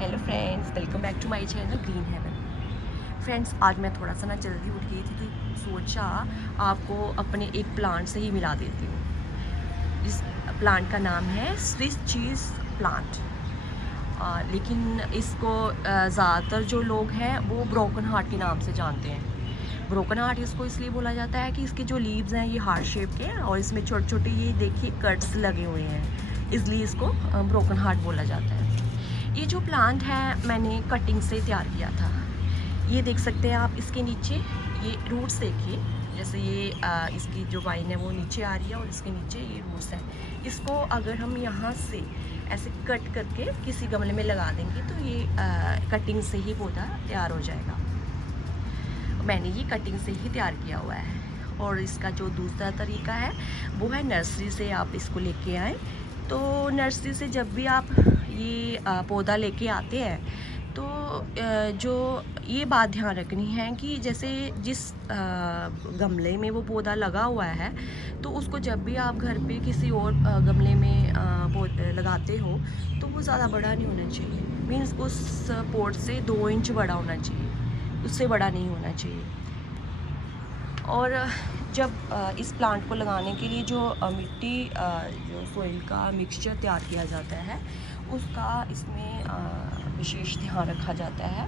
Hello friends, welcome back to my channel Green Heaven. Friends, आज मैं थोड़ा सा ना जल्दी उठ गई थी तो सोचा आपको अपने एक प्लांट से ही मिला देती हूँ। इस प्लांट का नाम है स्विस चीज़ प्लांट। लेकिन इसको ज़्यादातर जो लोग हैं वो ब्रोकन हार्ट के नाम से जानते हैं। ब्रोकन हार्ट इसको इसलिए बोला जाता है कि इसके जो लीव्स हैं ये हार्ट शेप के हैं और इसमें छोटे छोटे ये देखिए कट्स लगे हुए हैं, इसलिए इसको ब्रोकन हार्ट बोला जाता है। ये जो प्लांट है मैंने कटिंग से तैयार किया था। ये देख सकते हैं आप, इसके नीचे ये रूट्स देखिए, जैसे ये इसकी जो वाइन है वो नीचे आ रही है और इसके नीचे ये रूट्स हैं। इसको अगर हम यहाँ से ऐसे कट करके किसी गमले में लगा देंगे तो ये कटिंग से ही पौधा तैयार हो जाएगा। मैंने ये कटिंग से ही तैयार किया हुआ है। और इसका जो दूसरा तरीका है वो है नर्सरी से आप इसको लेके आएँ। तो नर्सरी से जब भी आप ये पौधा लेके आते हैं तो जो ये बात ध्यान रखनी है कि जैसे जिस गमले में वो पौधा लगा हुआ है तो उसको जब भी आप घर पे किसी और गमले में लगाते हो तो वो ज़्यादा बड़ा नहीं होना चाहिए। मीन्स उस पोट से 2 इंच बड़ा होना चाहिए, उससे बड़ा नहीं होना चाहिए। और जब इस प्लांट को लगाने के लिए जो मिट्टी जो सोइल का मिक्सचर तैयार किया जाता है उसका इसमें विशेष ध्यान रखा जाता है।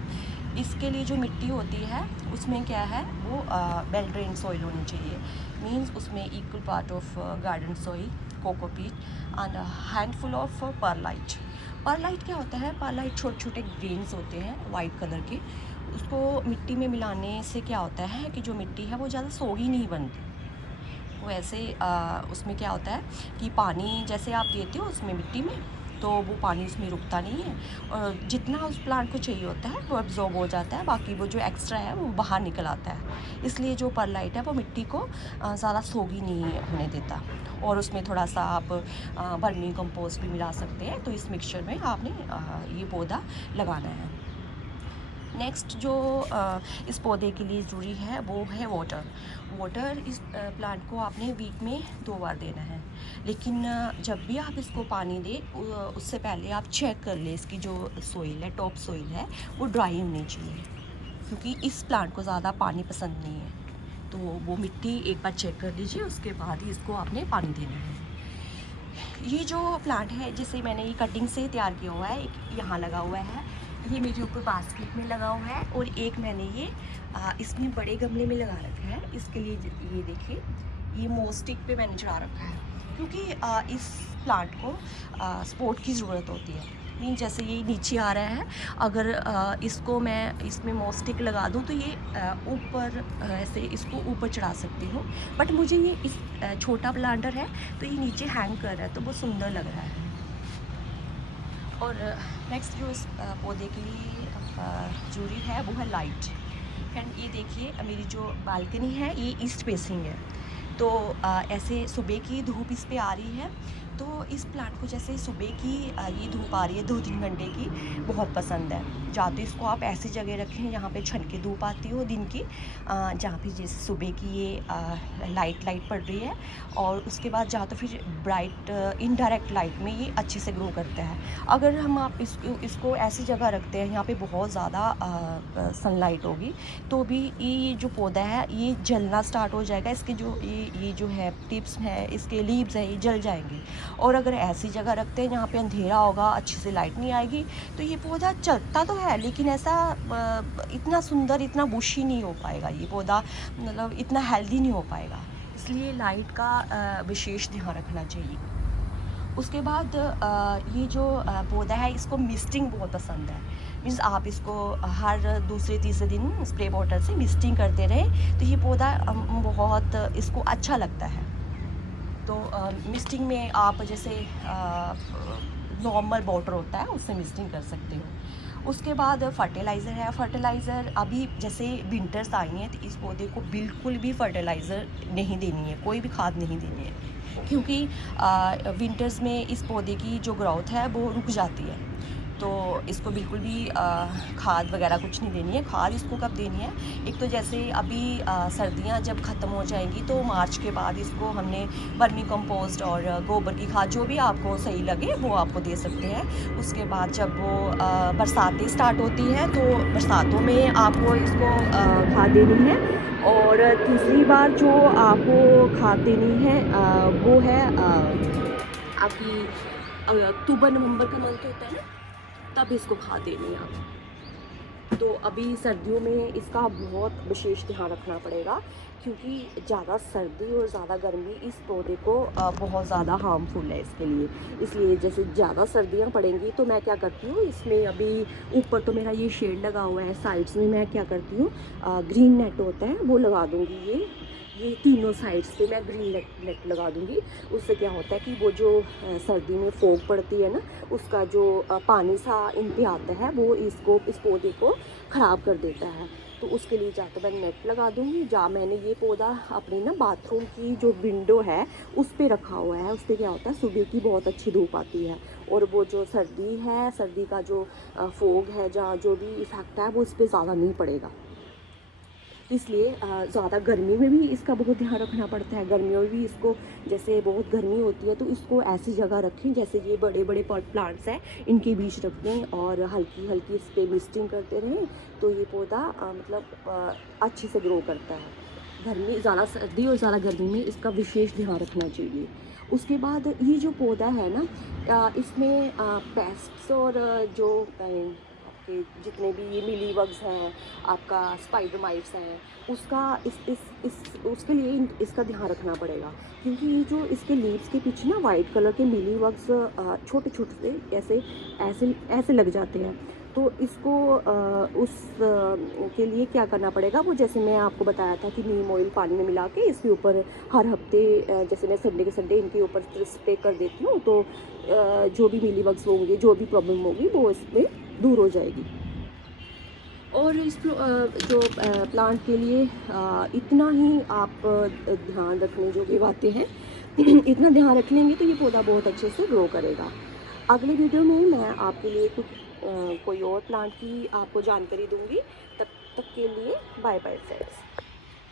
इसके लिए जो मिट्टी होती है उसमें क्या है वो वेल ड्रेन सॉइल होनी चाहिए। मींस उसमें equal part of garden soil, cocopeat and handful of perlite. Perlite क्या होता है? परलाइट छोटे छोटे ग्रेन्स होते हैं वाइट कलर के। उसको मिट्टी में मिलाने से क्या होता है कि जो मिट्टी है वो ज़्यादा सोगी नहीं बनती। वो ऐसे उसमें क्या होता है कि पानी जैसे आप देते हो उसमें मिट्टी में तो वो पानी उसमें रुकता नहीं है और जितना उस प्लांट को चाहिए होता है वो एब्जॉर्ब हो जाता है, बाकी वो जो एक्स्ट्रा है वो बाहर निकल आता है। इसलिए जो परलाइट है वो मिट्टी को ज़्यादा सोगी नहीं होने देता। और उसमें थोड़ा सा आप वर्मी कंपोस्ट भी मिला सकते हैं। तो इस मिक्सचर में आपने ये पौधा लगाना है। नेक्स्ट जो इस पौधे के लिए ज़रूरी है वो है वाटर। इस प्लांट को आपने वीक में 2 बार देना है। लेकिन जब भी आप इसको पानी दें उससे पहले आप चेक कर लें इसकी जो सोइल है, टॉप सोइल है, वो ड्राई होनी चाहिए, क्योंकि इस प्लांट को ज़्यादा पानी पसंद नहीं है। तो वो मिट्टी एक बार चेक कर लीजिए, उसके बाद ही इसको आपने पानी देना है। ये जो प्लांट है जिसे मैंने ये कटिंग से तैयार किया हुआ है, एक यहाँ लगा हुआ है, ये मेरे ऊपर बास्केट में लगा हुआ है और एक मैंने ये इसमें बड़े गमले में लगा रखा है। इसके लिए ये देखिए, ये मोस्टिक पे मैंने चढ़ा रखा है, क्योंकि इस प्लांट को सपोर्ट की ज़रूरत होती है। मीन जैसे ये नीचे आ रहा है, अगर इसको मैं इसमें मोस्टिक लगा दूं तो ये ऊपर ऐसे इसको ऊपर चढ़ा सकती हूँ। बट मुझे ये इस छोटा प्लांटर है तो ये नीचे हैंग कर रहा है तो बहुत सुंदर लग रहा है। और नेक्स्ट जो इस पौधे के लिए ज़रूरी है वो है लाइट। फ्रेंड, ये देखिए मेरी जो बालकनी है ये ईस्ट फेसिंग है, तो ऐसे सुबह की धूप इस पे आ रही है। तो इस प्लांट को जैसे सुबह की ये धूप आ रही है 2-3 घंटे की, बहुत पसंद है। या तो इसको आप ऐसी जगह रखें जहाँ पे छन के धूप आती हो दिन की, जहाँ पे जैसे सुबह की ये लाइट पड़ रही है, और उसके बाद या तो फिर ब्राइट इनडायरेक्ट लाइट में ये अच्छे से ग्रो करता है। अगर हम आप इसको ऐसी जगह रखते हैं यहाँ पे बहुत ज़्यादा सनलाइट होगी तो भी ये जो पौधा है ये जलना स्टार्ट हो जाएगा। इसके जो ये जो है टिप्स हैं, इसके लीव्स हैं, ये जल जाएंगे। और अगर ऐसी जगह रखते हैं जहाँ पे अंधेरा होगा, अच्छी से लाइट नहीं आएगी, तो ये पौधा चलता तो है लेकिन ऐसा इतना सुंदर, इतना बुशी नहीं हो पाएगा। ये पौधा मतलब इतना हेल्दी नहीं हो पाएगा। इसलिए लाइट का विशेष ध्यान रखना चाहिए। उसके बाद ये जो पौधा है इसको मिस्टिंग बहुत पसंद है। मीन्स आप इसको हर दूसरे तीसरे दिन स्प्रे वाटर से मिस्टिंग करते रहें तो ये पौधा बहुत इसको अच्छा लगता है। तो मिस्टिंग में आप जैसे नॉर्मल वाटर होता है उससे मिस्टिंग कर सकते हो। उसके बाद फर्टिलाइज़र है। फर्टिलाइज़र अभी जैसे विंटर्स आई हैं तो इस पौधे को बिल्कुल भी फर्टिलाइज़र नहीं देनी है, कोई भी खाद नहीं देनी है, क्योंकि विंटर्स में इस पौधे की जो ग्रोथ है वो रुक जाती है। तो इसको बिल्कुल भी खाद वगैरह कुछ नहीं देनी है। खाद इसको कब देनी है, एक तो जैसे अभी सर्दियां जब ख़त्म हो जाएंगी तो मार्च के बाद इसको हमने वर्मी कंपोस्ट और गोबर की खाद जो भी आपको सही लगे वो आपको दे सकते हैं। उसके बाद जब वो बरसातें स्टार्ट होती हैं तो बरसातों में आपको इसको खाद देनी है। और तीसरी बार जो आपको खाद देनी है वो है आपकी अक्टूबर नवंबर का मंथ होता है ना, तब इसको खाद देनी है आप। तो अभी सर्दियों में इसका बहुत विशेष ध्यान रखना पड़ेगा, क्योंकि ज़्यादा सर्दी और ज़्यादा गर्मी इस पौधे को बहुत ज़्यादा हार्मफुल है इसके लिए। इसलिए जैसे ज़्यादा सर्दियाँ पड़ेंगी तो मैं क्या करती हूँ, इसमें अभी ऊपर तो मेरा ये शेड लगा हुआ है, साइड्स में मैं क्या करती हूँ ग्रीन नेट होता है वो लगा दूँगी। ये तीनों साइड्स पे मैं ग्रीन नेट लगा दूँगी। उससे क्या होता है कि वो जो सर्दी में फोग पड़ती है ना, उसका जो पानी सा इन पे आता है वो इस पौधे को ख़राब कर देता है। तो उसके लिए या तो मैं नेट लगा दूँगी, या मैंने ये पौधा अपने ना बाथरूम की जो विंडो है उस पे रखा हुआ है। उस पर क्या होता है, सुबह की बहुत अच्छी धूप आती है और वो जो सर्दी है, सर्दी का जो फोग है, जहाँ जो भी इफेक्ट है वो इस पर ज़्यादा नहीं पड़ेगा। इसलिए ज़्यादा गर्मी में भी इसका बहुत ध्यान रखना पड़ता है। गर्मियों में भी इसको, जैसे बहुत गर्मी होती है तो इसको ऐसी जगह रखें, जैसे ये बड़े बड़े पॉट प्लांट्स हैं इनके बीच रख दें और हल्की हल्की इस पर मिस्टिंग करते रहें, तो ये पौधा मतलब अच्छे से ग्रो करता है। गर्मी ज़्यादा, सर्दी और ज़्यादा गर्मी में इसका विशेष ध्यान रखना चाहिए। उसके बाद ये जो पौधा है ना, इसमें पेस्ट्स और जो आपके जितने भी ये मिली बग्स हैं, आपका स्पाइडर माइट्स हैं, उसका इस उसके लिए इसका ध्यान रखना पड़ेगा। क्योंकि ये जो इसके लीव्स के पीछे ना वाइट कलर के मिली बग्स छोटे छोटे से ऐसे ऐसे लग जाते हैं। तो इसको के लिए क्या करना पड़ेगा, वो जैसे मैं आपको बताया था कि नीम ऑयल पानी में मिला के इसके ऊपर हर हफ्ते जैसे मैं संडे के संडे इनके ऊपर स्प्रे कर देती हूँ, तो जो भी मिली बग्स होंगे, जो भी प्रॉब्लम होगी वो इसमें दूर हो जाएगी। और इस जो प्लांट के लिए इतना ही आप ध्यान रखने जो भी बातें हैं इतना ध्यान रख लेंगे तो ये पौधा बहुत अच्छे से ग्रो करेगा। अगले वीडियो में मैं आपके लिए कुछ कोई और प्लांट की आपको जानकारी दूंगी। तब तक के लिए बाय बाय फ्रेंड्स।